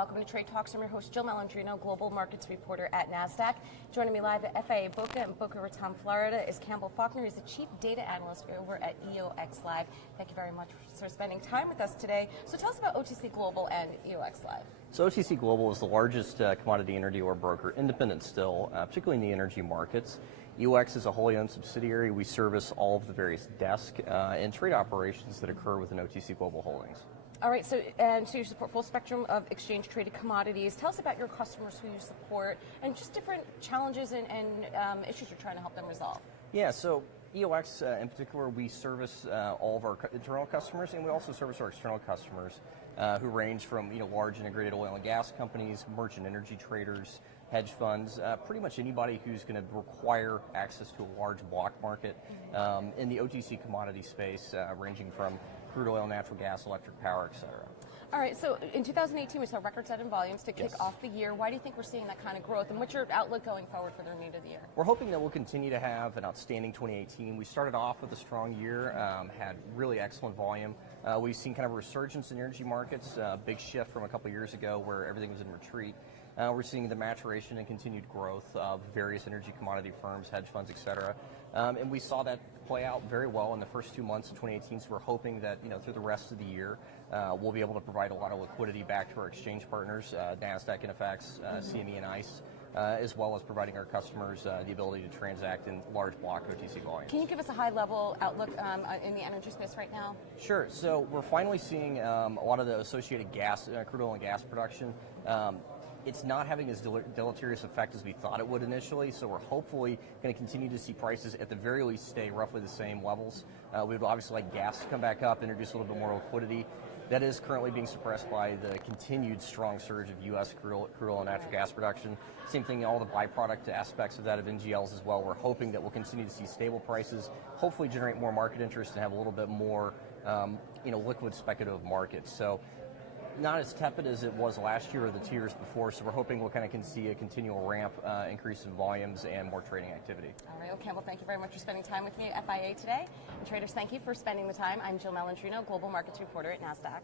welcome to Trade Talks. I'm your host, Jill Malandrino, Global Markets Reporter at Nasdaq. Joining me live at FIA Boca in Boca Raton, Florida is Campbell Faulkner. He's the Chief Data Analyst over at EOXLive. Thank you very much for spending time with us today. So tell us about OTC Global and EOXLive. So OTC Global is the largest commodity interdealer broker, independent still, particularly in the energy markets. EOX is a wholly owned subsidiary. We service all of the various desk and trade operations that occur within OTC Global Holdings. All right, so you support full spectrum of exchange-traded commodities. Tell us about your customers who you support and just different challenges and issues you're trying to help them resolve. Yeah, so EOX in particular, we service all of our internal customers, and we also service our external customers who range from large integrated oil and gas companies, merchant energy traders, hedge funds, pretty much anybody who's going to require access to a large block market in the OTC commodity space, ranging from crude oil, natural gas, electric power, et cetera. All right, so in 2018, we saw record-setting volumes to kick off the year. Why do you think we're seeing that kind of growth, and what's your outlook going forward for the remainder of the year? We're hoping that we'll continue to have an outstanding 2018. We started off with a strong year, had really excellent volume. We've seen kind of a resurgence in energy markets, a big shift from a couple years ago where everything was in retreat. We're seeing the maturation and continued growth of various energy commodity firms, hedge funds, et cetera. And we saw that play out very well in the first 2 months of 2018, so we're hoping that through the rest of the year we'll be able to provide a lot of liquidity back to our exchange partners, Nasdaq, NFX, CME, and ICE, as well as providing our customers the ability to transact in large block OTC volumes. Can you give us a high-level outlook in the energy space right now? Sure. So we're finally seeing a lot of the associated gas, crude oil and gas production. It's not having as deleterious effect as we thought it would initially, so we're hopefully going to continue to see prices at the very least stay roughly the same levels. We would obviously like gas to come back up, introduce a little bit more liquidity. That is currently being suppressed by the continued strong surge of U.S. crude oil and natural gas production. Same thing, all the byproduct aspects of that of NGLs as well. We're hoping that we'll continue to see stable prices, hopefully generate more market interest and have a little bit more liquid speculative markets. So not as tepid as it was last year or the 2 years before, so we're hoping we'll kind of see a continual ramp increase in volumes and more trading activity. All right, well, Campbell, thank you very much for spending time with me at FIA today. And traders, thank you for spending the time. I'm Jill Malandrino, Global Markets Reporter at Nasdaq.